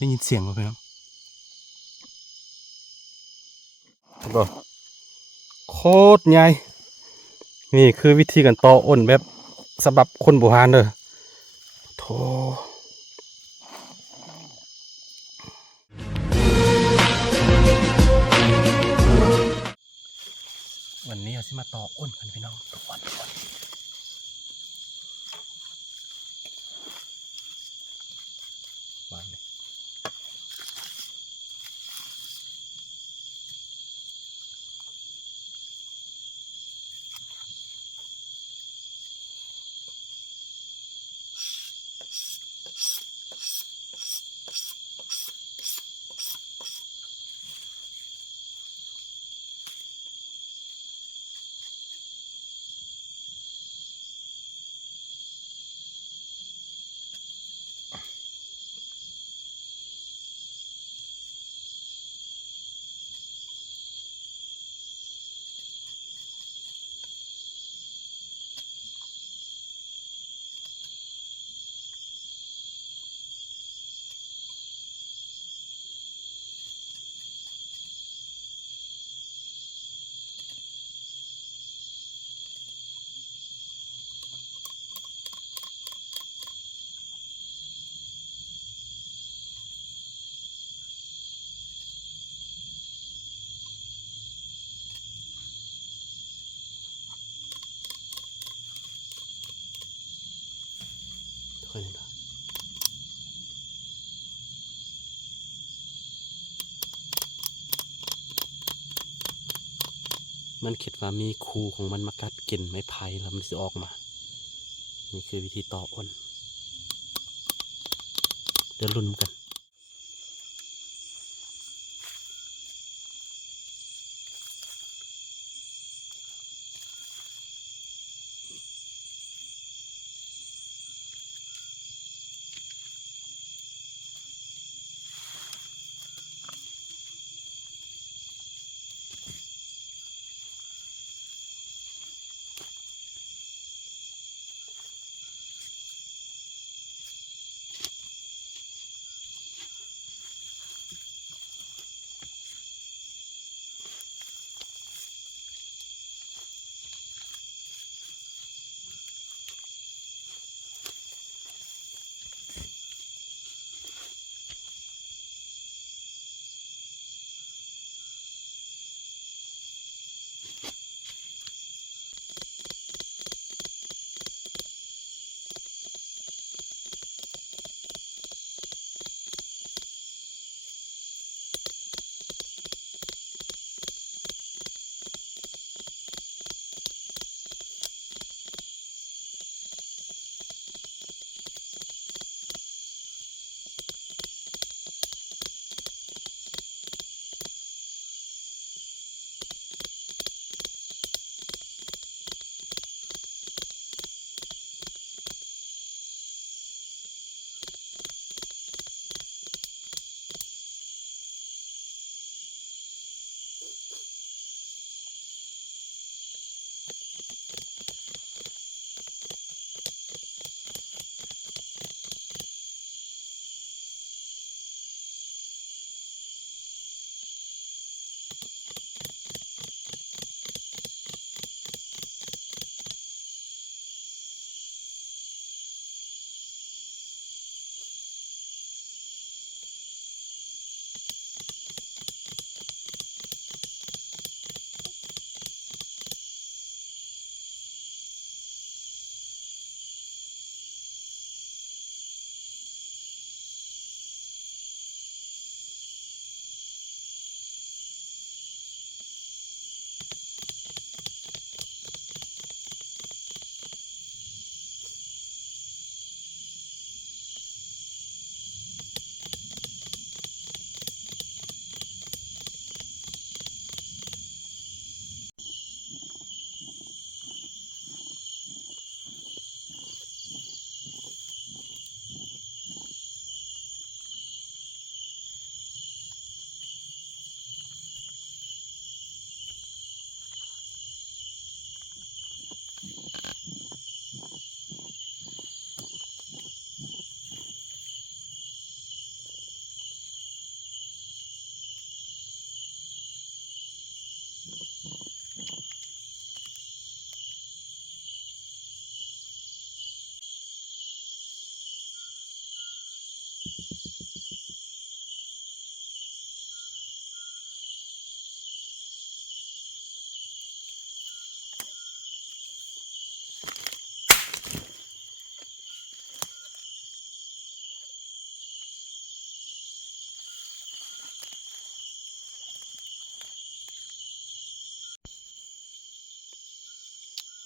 ได้ยินเสียงมั้ยครับก็โคตรใหญ่นี่คือวิธีการต่ออ้นแบบสำหรับคนโบราณเด้อโธ่วันนี้เราสิมาต่ออ้นกันพี่น้องทุกวันวันนี้ทุกคนมันคิดว่ามีคูของมันมากัดกินไม้ไผ่แล้วมันจะออกมานี่คือวิธีต่ออ้นเดี๋ยวลุ้นกัน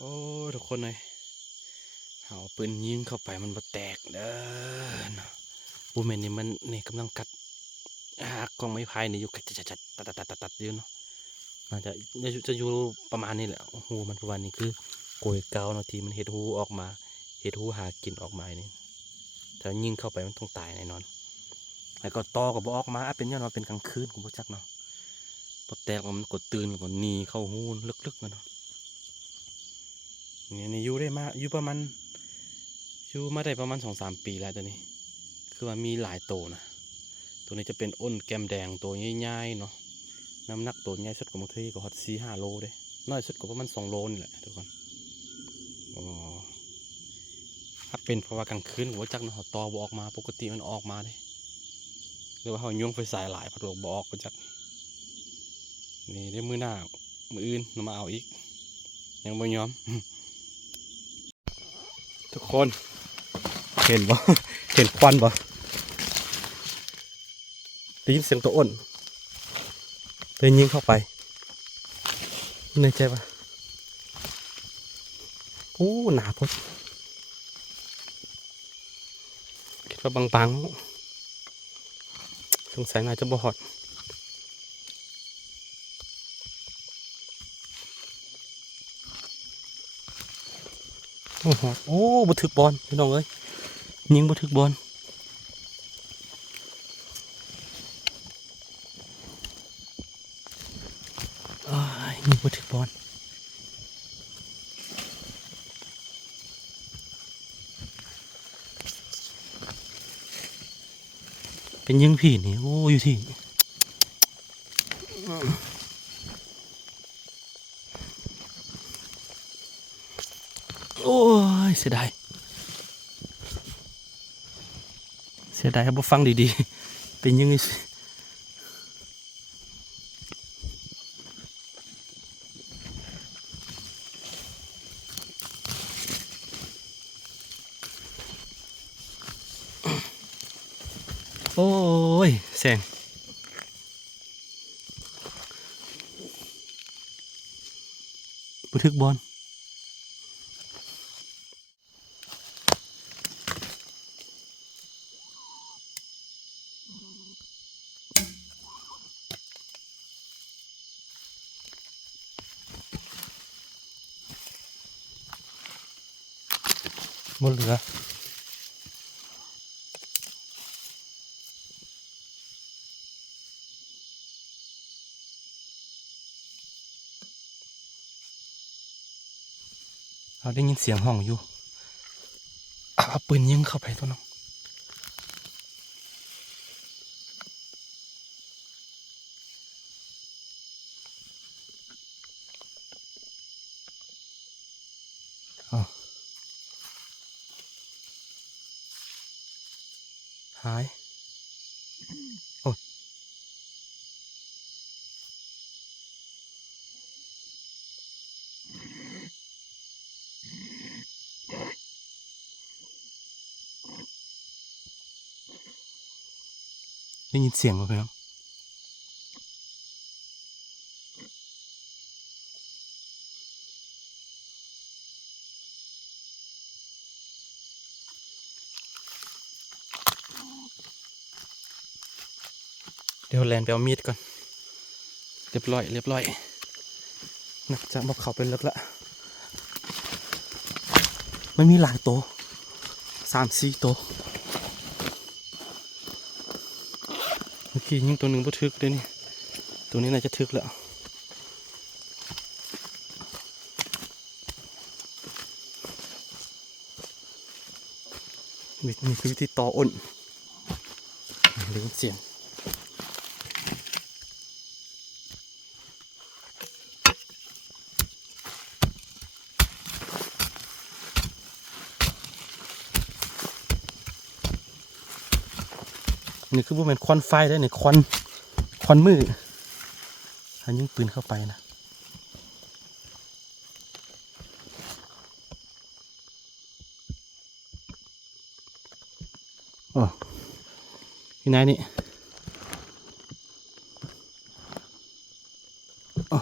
โอ้ทุกคนเลยเอาปืนยิงเข้าไปมันบ่แตกเด้อเนาะบูแมนนี่มันนี่กำลังกัดหักกองไม้ไผ่นี่อยู่กัดจัดตัดอยู่เนาะน่าจะอยู่ประมาณนี้แหละหูมันประมาณนี้คือโกยเกาเนาะทีมันเห็ดหูออกมาเห็ดหูหากินออกมานี่ถ้ายิงเข้าไปมันต้องตายแน่นอนแล้วก็ตอกับบ่ออกมาเป็นย้อนว่าเป็นกลางคืนกูบ่จักเนาะพอแตกมันกดตื่นแล้วก็หนีเข้าหูลึกๆเนาะนี่อยู่ได้มาอยู่ประมาณอยู่มาได้ประมาณ2-3 ปีแล้วตัวนี้คือว่ามีหลายโตนะตัวนี้จะเป็นอ้นแก้มแดงตัวใหญ่ๆเนาะน้ำหนักตัวใหญ่สุดของบางทีก็ฮอต4-5 โลเด้น้อยสุดก็ประมาณ2 โลนี่แหละทุกคนอ๋อถ้าเป็นเพราะว่ากลางคืนหัวจักเนาะตอบ่ออกมาปกติมันออกมาเลยหรือว่าเขาย่งไฟสายหลายพัดลมบ่ออกไปจักนี่ได้มือหน้ามืออื่นนำมาเอาอีกยังไม่ยอม ทุกคนเห็นบ่ เห็นควันบ่ได้ยินเสียงตัวอ้นเลยยิงเข้าไปในใจปะโอ้หนาพดคิดว่าบางๆสงสัยนายจะบ่หอดโอ้โหโอ้บัถึกบอลพี่น้องเอ้ยยิงบัถึกบอลยิงบัถึกบอลเป็นยิงผีนี่โอ้อยู่ที่โอ้ยเสียดายครับฟังดีๆเป็นยังไงโอ้ยแสงบัทึกบอลบนเหลือเราได้ยินเสียงห้องอยู่เอาปืนยิงเข้าไปตัวน้องหายโอ้ยได้ยินเสียงมาไปน้องเดี๋ยวแลนไปเอามีดก่อนเรียบร้อยน่าจะบอกเขาเป็นเลิกละมันมีหลายตัว3-4 ตัวเมื่อกี้ยิงตัวหนึ่งบ่ทึกเลยนี่ตัวนี้น่าจะทึกแล้วนี่คือวิธีต่ออ้นเรื่องเสียง นี่คือว่าเป็นควันไฟได้เนี่ยควันมืดอันยิงปืนเข้าไปนะโอ้ที่ไหนนี่เ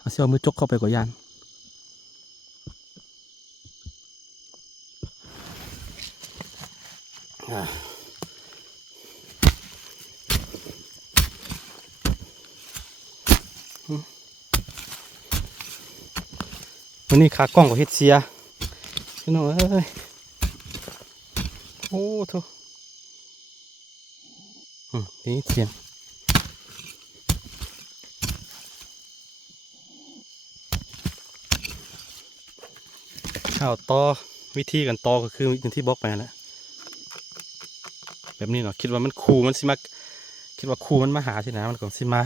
อาเสียวมือจกเข้าไปก่อนยานวันนี้ขากล้องกับเฮ็ดเสียพี่น้องเอ้ยโอ้โถนี่เสียงข่าวต่อวิธีกันต่อก็คืออย่างที่บอกไปแล้วแบบนี้เนาะคิดว่ามันคูมันสิมาคิดว่าคูมันมาหาที่ไหนมันก็สิมา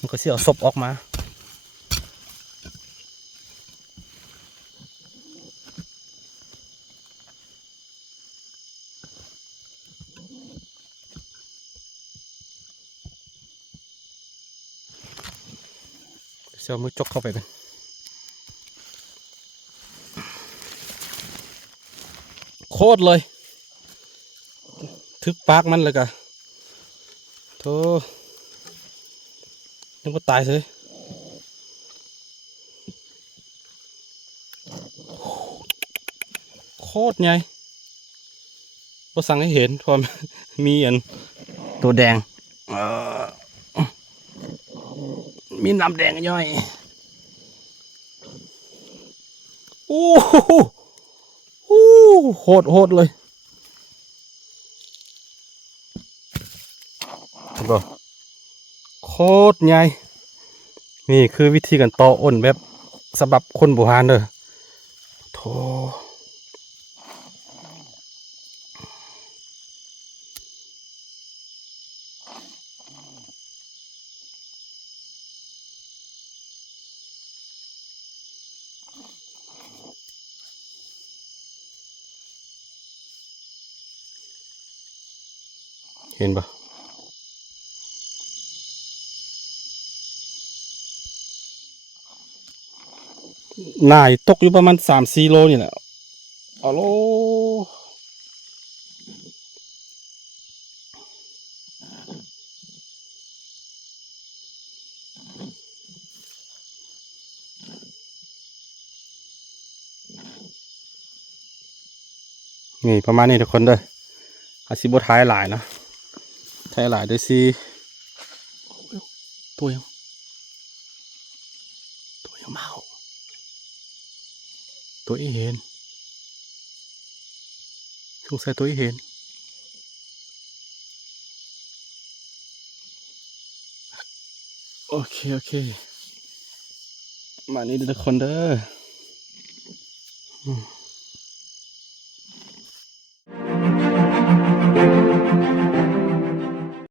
มันก็สิเอาศพออกมาเสียวมือจกเข้าไปกันโคตรเลยทึกปากมันเลยกะโธ่ยังก็ตายเลยโคตรใหญ่พอสั่งให้เห็นพอมีอันตัวแดงมีน้ำแดงย่อยโอ้โหโหดเลยเห็นป่ะโคตรใหญ่นี่คือวิธีการต่ออ้นแบบสำหรับคนโบราณเด้อโธ่เห็นป่ะนายตกอยู่ประมาณ3-4 โลนี่แหละอ๋อโลนี่ประมาณนี้ทุกคนเด้ออาซิบท้ายหลายนะท้ายหลายด้วยสิตัวยังเมาตัวอีเห็นสงสัยตัวอีเห็นโอเคมานี่ทุกคนเด้อ